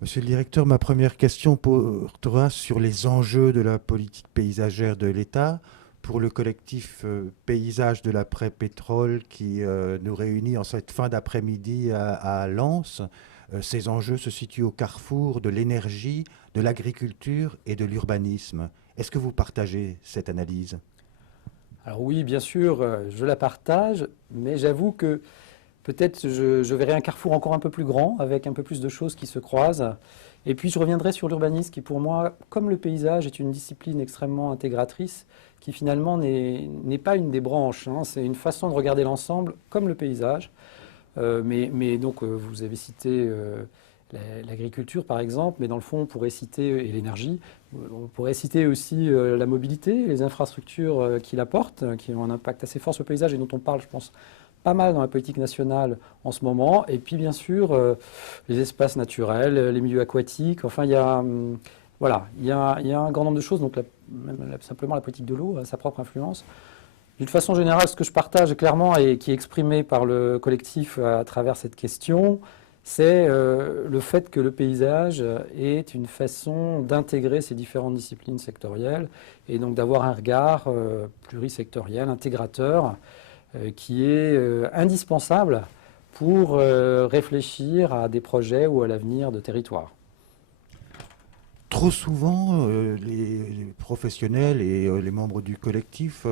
Monsieur le directeur, ma première question portera sur les enjeux de la politique paysagère de l'État pour le collectif Paysage de l'après-pétrole qui nous réunit en cette fin d'après-midi à Lens. Ces enjeux se situent au carrefour de l'énergie, de l'agriculture et de l'urbanisme. Est-ce que vous partagez cette analyse? Alors oui, bien sûr, je la partage, mais j'avoue que peut-être je verrai un carrefour encore un peu plus grand, avec un peu plus de choses qui se croisent. Et puis je reviendrai sur l'urbanisme, qui pour moi, comme le paysage, est une discipline extrêmement intégratrice, qui finalement n'est pas une des branches, hein. C'est une façon de regarder l'ensemble, comme le paysage. Mais donc, vous avez cité l'agriculture, par exemple, mais dans le fond, on pourrait citer, et l'énergie, on pourrait citer aussi la mobilité, les infrastructures qui l'apportent, qui ont un impact assez fort sur le paysage et dont on parle, je pense, pas mal dans la politique nationale en ce moment. Et puis, bien sûr, les espaces naturels, les milieux aquatiques. Enfin, voilà, il y a un grand nombre de choses. Donc, simplement, la politique de l'eau a sa propre influence. D'une façon générale, ce que je partage clairement et qui est exprimé par le collectif à travers cette question, c'est le fait que le paysage est une façon d'intégrer ces différentes disciplines sectorielles et donc d'avoir un regard plurisectoriel, intégrateur, qui est indispensable pour réfléchir à des projets ou à l'avenir de territoire. Trop souvent, les professionnels et les membres du collectif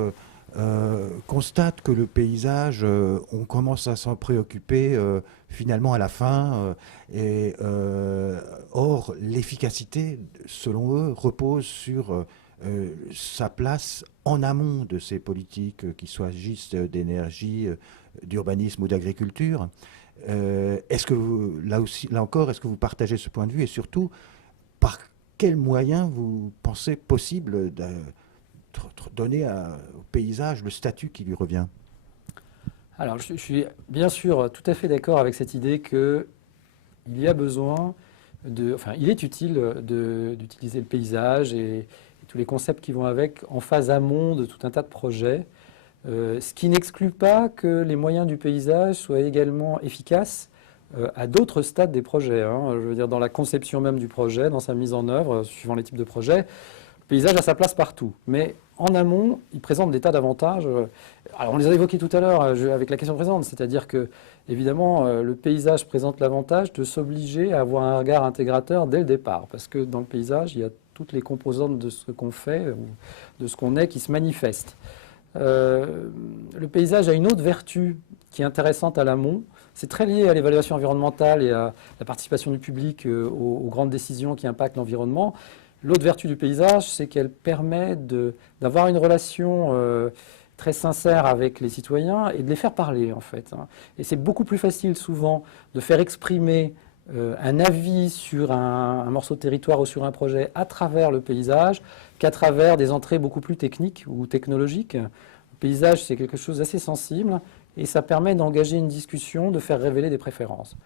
constatent que le paysage, on commence à s'en préoccuper finalement à la fin. Or, l'efficacité, selon eux, repose sur sa place en amont de ces politiques, qu'il s'agisse d'énergie, d'urbanisme ou d'agriculture. Est-ce que là aussi, là encore, est-ce que vous partagez ce point de vue et surtout, par quels moyens vous pensez possible de donner au paysage le statut qui lui revient? Alors, je suis bien sûr tout à fait d'accord avec cette idée qu'il y a besoin enfin, il est utile d'utiliser le paysage et tous les concepts qui vont avec en phase amont de tout un tas de projets, ce qui n'exclut pas que les moyens du paysage soient également efficaces à d'autres stades des projets, hein. Je veux dire, dans la conception même du projet, dans sa mise en œuvre, suivant les types de projets, le paysage a sa place partout. Mais en amont, il présente des tas d'avantages. Alors, on les a évoqués tout à l'heure avec la question présente, c'est-à-dire que, évidemment, le paysage présente l'avantage de s'obliger à avoir un regard intégrateur dès le départ. Parce que dans le paysage, il y a toutes les composantes de ce qu'on fait, ou de ce qu'on est, qui se manifestent. Le paysage a une autre vertu qui est intéressante à l'amont. C'est très lié à l'évaluation environnementale et à la participation du public aux grandes décisions qui impactent l'environnement. L'autre vertu du paysage, c'est qu'elle permet d'avoir une relation très sincère avec les citoyens et de les faire parler, en fait, hein. Et c'est beaucoup plus facile souvent de faire exprimer un avis sur un morceau de territoire ou sur un projet à travers le paysage qu'à travers des entrées beaucoup plus techniques ou technologiques. Le paysage, c'est quelque chose d'assez sensible et ça permet d'engager une discussion, de faire révéler des préférences.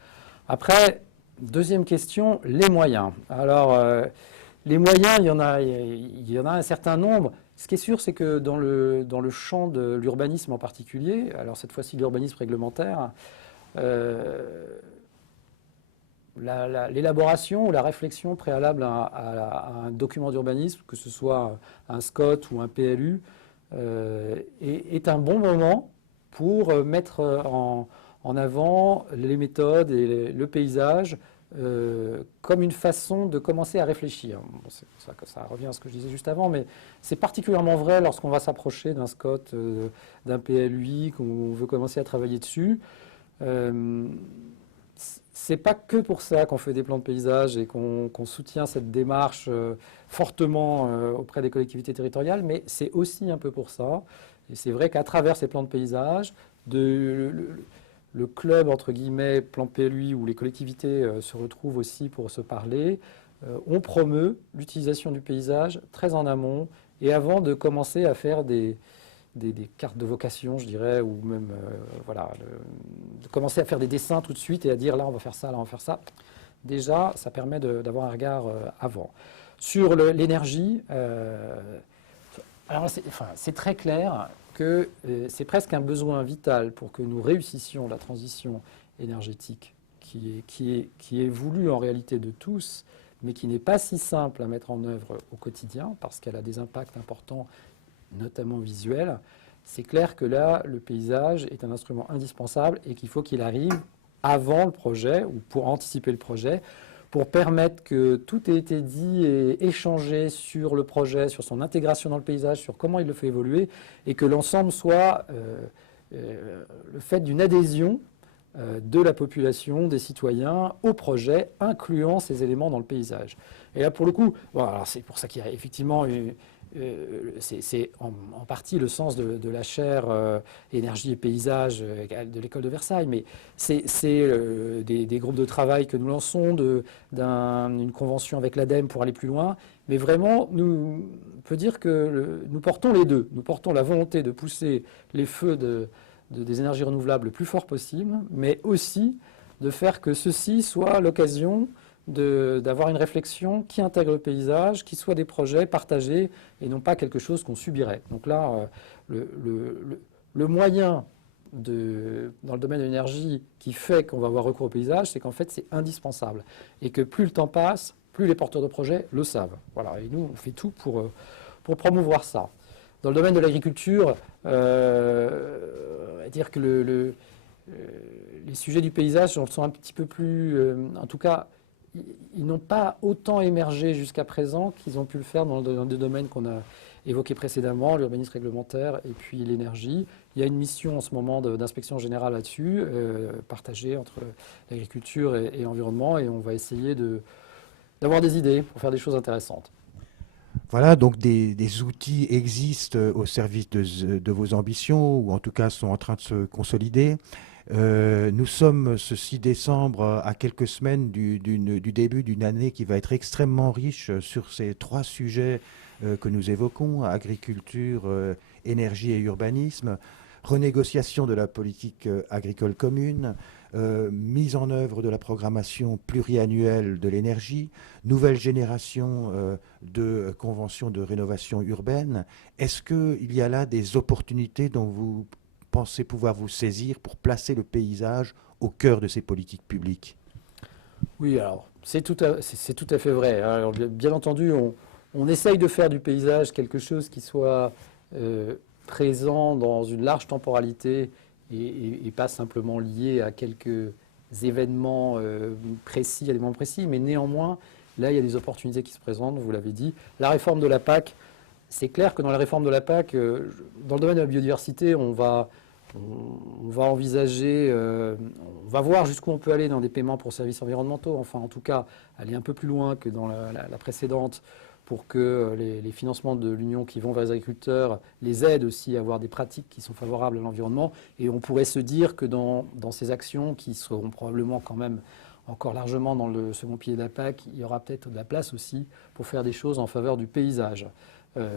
Après, deuxième question, les moyens. Alors, les moyens, il y en a un certain nombre. Ce qui est sûr, c'est que dans le champ de l'urbanisme en particulier, alors cette fois-ci l'urbanisme réglementaire, euh, l'élaboration ou la réflexion préalable à un document d'urbanisme, que ce soit un SCOT ou un PLU, est un bon moment pour mettre en avant les méthodes et le paysage comme une façon de commencer à réfléchir. Bon, ça revient à ce que je disais juste avant, mais c'est particulièrement vrai lorsqu'on va s'approcher d'un SCOT, d'un PLUI, qu'on veut commencer à travailler dessus. Euh, c'est pas que pour ça qu'on fait des plans de paysage et qu'on soutient cette démarche fortement auprès des collectivités territoriales, mais c'est aussi un peu pour ça. Et c'est vrai qu'à travers ces plans de paysage, le club, entre guillemets, plan PLUI, où les collectivités se retrouvent aussi pour se parler, on promeut l'utilisation du paysage très en amont et avant de commencer à faire des cartes de vocation, je dirais, ou même voilà, de commencer à faire des dessins tout de suite et à dire là on va faire ça, là on va faire ça. Déjà, ça permet d'avoir un regard avant. Sur l'énergie, alors c'est très clair que c'est presque un besoin vital pour que nous réussissions la transition énergétique qui est voulue en réalité de tous, mais qui n'est pas si simple à mettre en œuvre au quotidien, parce qu'elle a des impacts importants, notamment visuels, c'est clair que là, le paysage est un instrument indispensable et qu'il faut qu'il arrive avant le projet ou pour anticiper le projet, pour permettre que tout ait été dit et échangé sur le projet, sur son intégration dans le paysage, sur comment il le fait évoluer, et que l'ensemble soit le fait d'une adhésion de la population, des citoyens au projet, incluant ces éléments dans le paysage. Et là, pour le coup, bon, alors c'est pour ça qu'il y a effectivement c'est en partie le sens de la chaire énergie et paysage de l'école de Versailles, mais c'est des groupes de travail que nous lançons, une convention avec l'ADEME pour aller plus loin, mais vraiment, on peut dire que nous portons les deux. Nous portons la volonté de pousser les feux des énergies renouvelables le plus fort possible, mais aussi de faire que ceci soit l'occasion d'avoir une réflexion qui intègre le paysage, qui soit des projets partagés et non pas quelque chose qu'on subirait. Donc là, le moyen dans le domaine de l'énergie qui fait qu'on va avoir recours au paysage, c'est qu'en fait, c'est indispensable. Et que plus le temps passe, plus les porteurs de projets le savent. Voilà. Et nous, on fait tout pour promouvoir ça. Dans le domaine de l'agriculture, dire que les sujets du paysage sont un petit peu plus... en tout cas, ils n'ont pas autant émergé jusqu'à présent qu'ils ont pu le faire dans des domaines qu'on a évoqués précédemment, l'urbanisme réglementaire et puis l'énergie. Il y a une mission en ce moment d'inspection générale là-dessus, partagée entre l'agriculture et l'environnement, et on va essayer d'avoir des idées pour faire des choses intéressantes. Voilà, donc des outils existent au service de vos ambitions, ou en tout cas sont en train de se consolider. Nous sommes ce 6 décembre à quelques semaines du début d'une année qui va être extrêmement riche sur ces 3 sujets que nous évoquons, agriculture, énergie et urbanisme, renégociation de la politique agricole commune, mise en œuvre de la programmation pluriannuelle de l'énergie, nouvelle génération de conventions de rénovation urbaine. Est-ce qu'il y a là des opportunités dont vous pensez pouvoir vous saisir pour placer le paysage au cœur de ces politiques publiques? Oui, alors c'est tout à fait vrai. Alors, bien entendu, on essaye de faire du paysage quelque chose qui soit présent dans une large temporalité et pas simplement lié à quelques événements précis, à des moments précis, mais néanmoins, là, il y a des opportunités qui se présentent, vous l'avez dit. La réforme de la PAC, c'est clair que dans la réforme de la PAC, dans le domaine de la biodiversité, on va envisager, on va voir jusqu'où on peut aller dans des paiements pour services environnementaux, enfin en tout cas aller un peu plus loin que dans la précédente pour que les financements de l'Union qui vont vers les agriculteurs les aident aussi à avoir des pratiques qui sont favorables à l'environnement. Et on pourrait se dire que dans ces actions qui seront probablement quand même encore largement dans le second pilier de la PAC, il y aura peut-être de la place aussi pour faire des choses en faveur du paysage.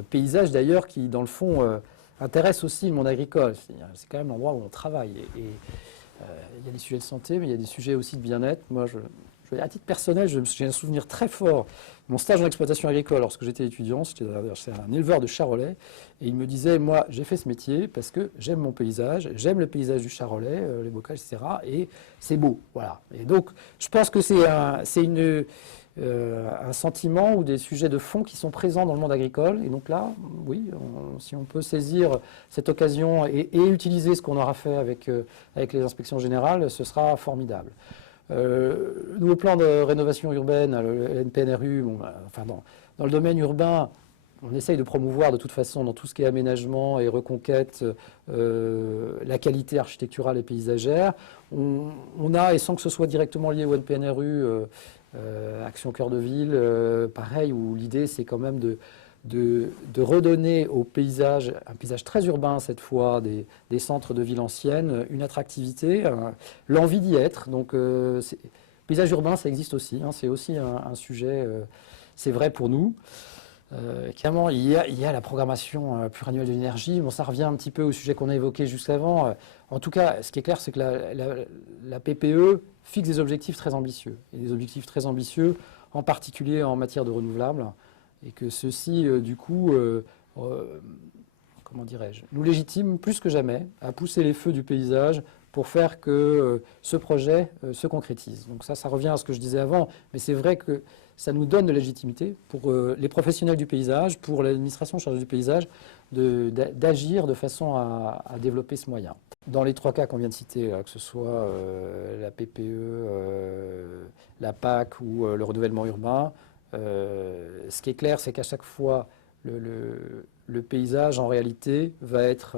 Paysage d'ailleurs qui dans le fond intéresse aussi le monde agricole. C'est quand même l'endroit où on travaille. Et il y a des sujets de santé, mais il y a des sujets aussi de bien-être. Moi, à titre personnel, j'ai un souvenir très fort. Mon stage en exploitation agricole, lorsque j'étais étudiant, c'était un éleveur de charolais. Et il me disait, moi, j'ai fait ce métier parce que j'aime mon paysage, j'aime le paysage du charolais, les bocages, etc. Et c'est beau. Voilà. Et donc, je pense que c'est un sentiment ou des sujets de fond qui sont présents dans le monde agricole. Et donc là, oui, si on peut saisir cette occasion et utiliser ce qu'on aura fait avec les inspections générales, ce sera formidable. Nouveau plan de rénovation urbaine, le NPNRU, dans le domaine urbain, on essaye de promouvoir de toute façon dans tout ce qui est aménagement et reconquête la qualité architecturale et paysagère. On a, et sans que ce soit directement lié au NPNRU, Action Cœur de Ville, pareil, où l'idée c'est quand même de redonner au paysage, un paysage très urbain cette fois, des centres de ville anciennes, une attractivité, l'envie d'y être. Donc, paysage urbain, ça existe aussi. C'est aussi un sujet, c'est vrai pour nous. Clairement, il y a la programmation pluriannuelle de l'énergie. Bon, ça revient un petit peu au sujet qu'on a évoqué juste avant. En tout cas, ce qui est clair, c'est que la PPE fixe des objectifs très ambitieux. Et des objectifs très ambitieux, en particulier en matière de renouvelables. Et que ceci, du coup, comment dirais-je, nous légitime plus que jamais à pousser les feux du paysage pour faire que ce projet se concrétise. Donc ça revient à ce que je disais avant, mais c'est vrai que ça nous donne de la légitimité pour les professionnels du paysage, pour l'administration chargée du paysage, d'agir de façon à développer ce moyen. Dans les 3 cas qu'on vient de citer, que ce soit la PPE, la PAC ou le renouvellement urbain, ce qui est clair, c'est qu'à chaque fois, le paysage, en réalité, va être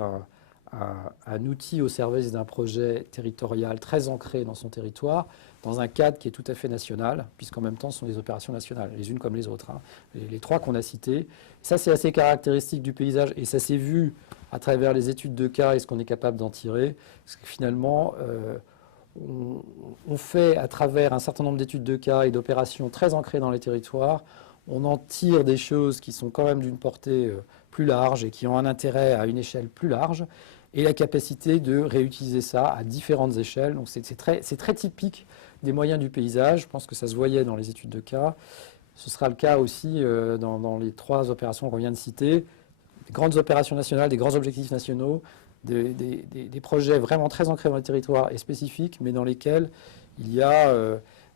un outil au service d'un projet territorial très ancré dans son territoire, dans un cadre qui est tout à fait national, puisqu'en même temps, ce sont des opérations nationales, les unes comme les autres. Hein. Les 3 qu'on a cités. Ça, c'est assez caractéristique du paysage, et ça s'est vu à travers les études de cas et ce qu'on est capable d'en tirer. Parce que finalement, on fait, à travers un certain nombre d'études de cas et d'opérations très ancrées dans les territoires, on en tire des choses qui sont quand même d'une portée plus large et qui ont un intérêt à une échelle plus large, et la capacité de réutiliser ça à différentes échelles. Donc c'est très typique des moyens du paysage. Je pense que ça se voyait dans les études de cas. Ce sera le cas aussi dans les 3 opérations qu'on vient de citer. Des grandes opérations nationales, des grands objectifs nationaux, des projets vraiment très ancrés dans les territoires et spécifiques, mais dans lesquels il y a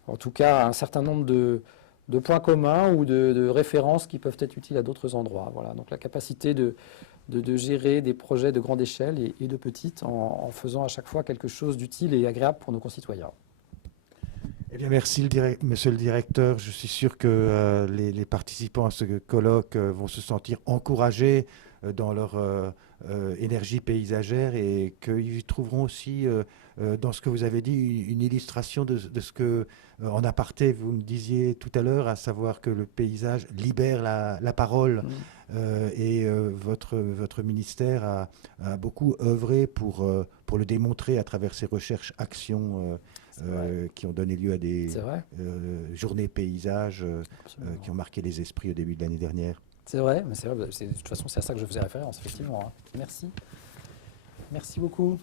en tout cas un certain nombre de points communs ou de références qui peuvent être utiles à d'autres endroits. Voilà. Donc la capacité de gérer des projets de grande échelle et de petite en faisant à chaque fois quelque chose d'utile et agréable pour nos concitoyens. Eh bien, merci, monsieur le directeur. Je suis sûr que les participants à ce colloque vont se sentir encouragés dans leur énergie paysagère et qu'ils trouveront aussi dans ce que vous avez dit une illustration de ce que, en aparté, vous me disiez tout à l'heure, à savoir que le paysage libère la parole. Et votre ministère a beaucoup œuvré pour le démontrer à travers ses recherches-actions qui ont donné lieu à des journées paysages qui ont marqué les esprits au début de l'année dernière. C'est vrai, mais c'est vrai, de toute façon c'est à ça que je faisais référence, effectivement. Hein. Merci. Merci beaucoup.